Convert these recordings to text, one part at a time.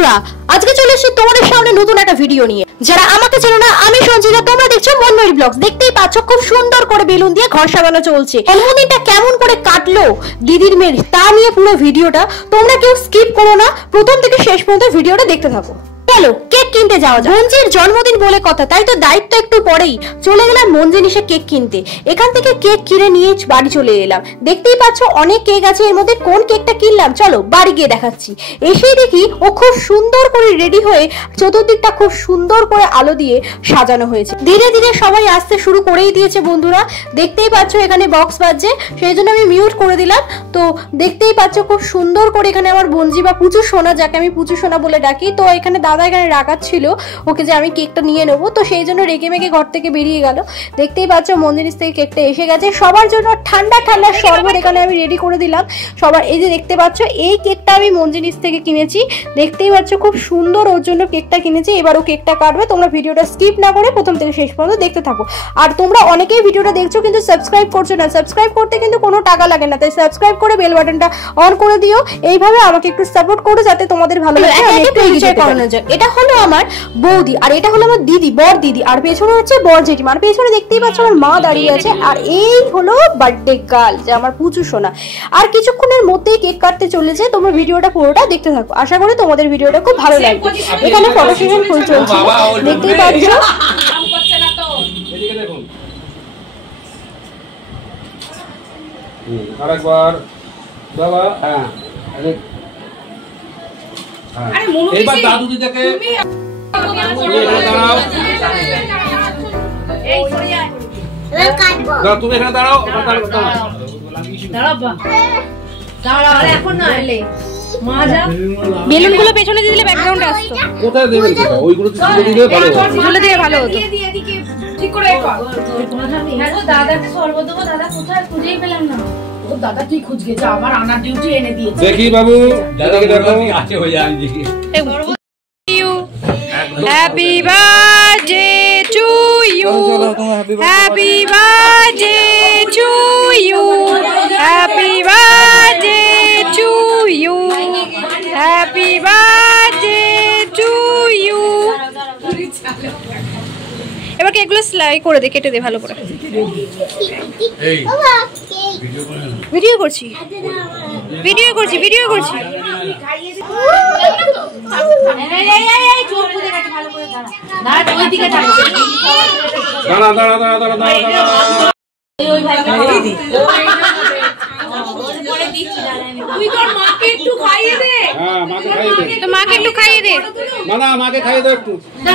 বন্ধুরা, আজকে চলে এসেছি তোমাদের সামনে নতুন একটা ভিডিও নিয়ে। যারা আমাকে চেনো না, আমি সঞ্চিতা, তোমরা দেখছো মনময়ূরী ব্লগস। দেখতেই পাচ্ছ খুব সুন্দর করে বেলুন দিয়ে ঘর সাজানো চলছে। জন্মদিনটা কেমন করে কাটলো দিদির মেয়ের, তা নিয়ে পুরো ভিডিওটা তোমরা কেউ স্কিপ করো না, প্রথম থেকে শেষ পর্যন্ত ভিডিওটা দেখতে থাকো। চলো কেক কিনতে যাওয়া যাক। মঞ্জির জন্মদিন বলে কথা, তাই তো দায়িত্ব একটু পরেই চলে গেলাম মঞ্জিনিসে কেক কিনতে। এখান থেকে কেক কিনে নিয়ে বাড়ি চলে এলাম। দেখতেই পাচ্ছ অনেক কেক আছে, এর মধ্যে কোন কেকটা কিনলাম চলো বাড়ি গিয়ে দেখাচ্ছি। এসেই দেখি ও খুব সুন্দর করে রেডি হয়ে চতুর্দিকটা খুব সুন্দর করে আলো দিয়ে সাজানো হয়েছে। ধীরে ধীরে সবাই আসতে শুরু করেই দিয়েছে বন্ধুরা। দেখতেই পাচ্ছ এখানে বক্স বাজছে, সেই জন্য আমি মিউট করে দিলাম। তো দেখতেই পাচ্ছ খুব সুন্দর করে এখানে আমার বঞ্জি বা পুচু সোনা, যাকে আমি পুচু সোনা বলে ডাকি, তো এখানে দাদা এখানে রাখাচ্ছিল ওকে যে আমি কেকটা নিয়ে নেবো, তো সেই জন্য রেগে মেগে ঘর থেকে বেরিয়ে গেল। দেখতেই পাচ্ছ মন্দির থেকে কেকটা এসে গেছে। সবার জন্য ঠান্ডা ঠান্ডা শরবত এখানে আমি রেডি করে দিলাম সবার। এই যে দেখতে পাচ্ছ এই কেকটা আমি মঞ্জির থেকে কিনেছি। দেখতেই পাচ্ছ খুব সুন্দর ওর জন্য কেকটা কিনেছি। এবার ও কেকটা কাটবে, তোমরা ভিডিওটা স্কিপ না করে প্রথম থেকে শেষ পর্যন্ত দেখতে থাকো। আর তোমরা অনেকেই ভিডিওটা দেখছো কিন্তু সাবস্ক্রাইব করছো না। সাবস্ক্রাইব করতে কিন্তু কোনো টাকা লাগে না, তাই সাবস্ক্রাইব করে বেল বাটনটা অন করে দিও। এইভাবে আমাকে একটু সাপোর্ট করো যাতে তোমাদের ভালো লাগে। এটা হলো আমার বৌদি, আর এটা হলো আমার দিদি, বর দিদি, আর পেছনে হচ্ছে বর জেঠিমা, আর পেছনে দেখতেই পাচ্ছ আমার মা দাঁড়িয়ে আছে। আর এই হলো বার্থডে গার্ল, যে আমার পুচু সোনা। আর কিছুক্ষণের মধ্যেই কেক কাটতে চলেছে, তোমরা ভিডিওটা পুরোটা দেখতে থাকো। আশা করি তোমাদের ভিডিওটা খুব ভালো লাগবে। এখানে ফটো সেশন ফুল চলছে, দেখতেই পাচ্ছ। আরেকবার বাবা, হ্যাঁ এবার দাদু দিদাকে তুমি এখানে দাঁড়াও। বেলুন গুলো পেছনে দিয়ে দিলে ব্যাকগ্রাউন্ডে আসতো। কোথায় দেবেন? ওইগুলো দিলে ভালো হতো, ঝুলে দিয়ে ভালো হতো। ঠিক করে দাদাকে সর্বত দাদা কোথায় খুঁজেই পেলাম না। ও দাদা কি খুঁজ গেছে, আমার আনার ডিউটি এনে দিয়েছে। দেখি বাবু, দাদাকে দেখো আছে হয়ে যায়। Happy birthday to you, happy birthday to you, happy birthday to you, happy birthday to you। এবার কেকগুলো স্লাই করে দে, কেটে দে ভালো করে। ভিডিও করছি ভিডিও করছি ভিডিও করছি। দাঁড়া দাঁড়া দাঁড়া দাঁড়া দাঁড়া।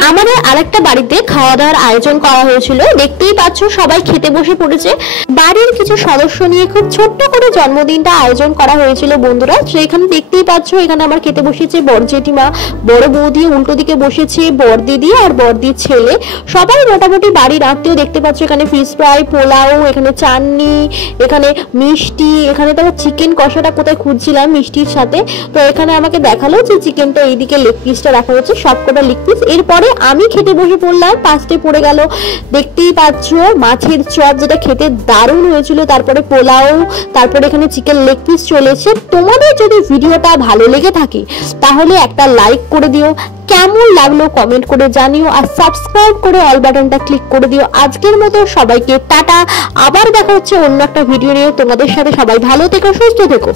আমাদের আরেকটা বাড়িতে খাওয়া দাওয়ার আয়োজন করা হয়েছিল। দেখতেই পাচ্ছ সবাই খেতে বসে পড়েছে। বাড়ির কিছু সদস্য নিয়ে খুব ছোট্ট করে জন্মদিনটা আয়োজন করা হয়েছিল বন্ধুরা। সেখানে দেখতেই পাচ্ছ এখানে আমার খেতে বসেছে বড় জেঠিমা, বড় বৌদি, উল্টো দিকে বসেছে বর দিদি আর বরদির ছেলে। সবাই মোটামুটি বাড়ির আত্মীয়। দেখতে পাচ্ছ এখানে ফিশ ফ্রাই, পোলাও, এখানে চাটনি, এখানে মিষ্টি, এখানে তো চিকেন কষাটা কোথায় খুঁজছিলাম মিষ্টির সাথে। তো এখানে আমাকে দেখালো যে চিকেনটা এইদিকে লেগ পিসটা রাখা হচ্ছে, সবকটা লেগ পিস। এরপরে আমি খেতে বসে পড়লাম, ফার্স্টে পড়ে গেল দেখতেই পাচ্ছ মাছের চপ, যেটা খেতে দারুণ হয়েছিল। তারপরে পোলাও, তারপরে এখানে চিকেন লেগ পিস চলেছে। তোমাদের যদি ভিডিওটা ভালো লেগে থাকে তাহলে একটা লাইক করে দিও, কেমন লাগলো কমেন্ট করে জানিও, আর সাবস্ক্রাইব করে অল বাটনটা ক্লিক করে দিও। আজকের মতো সবাইকে টাটা, আবার দেখা হচ্ছে অন্য একটা ভিডিও নিয়ে। তোমাদের সাথে সবাই ভালো থেকো, সুস্থ থেকো।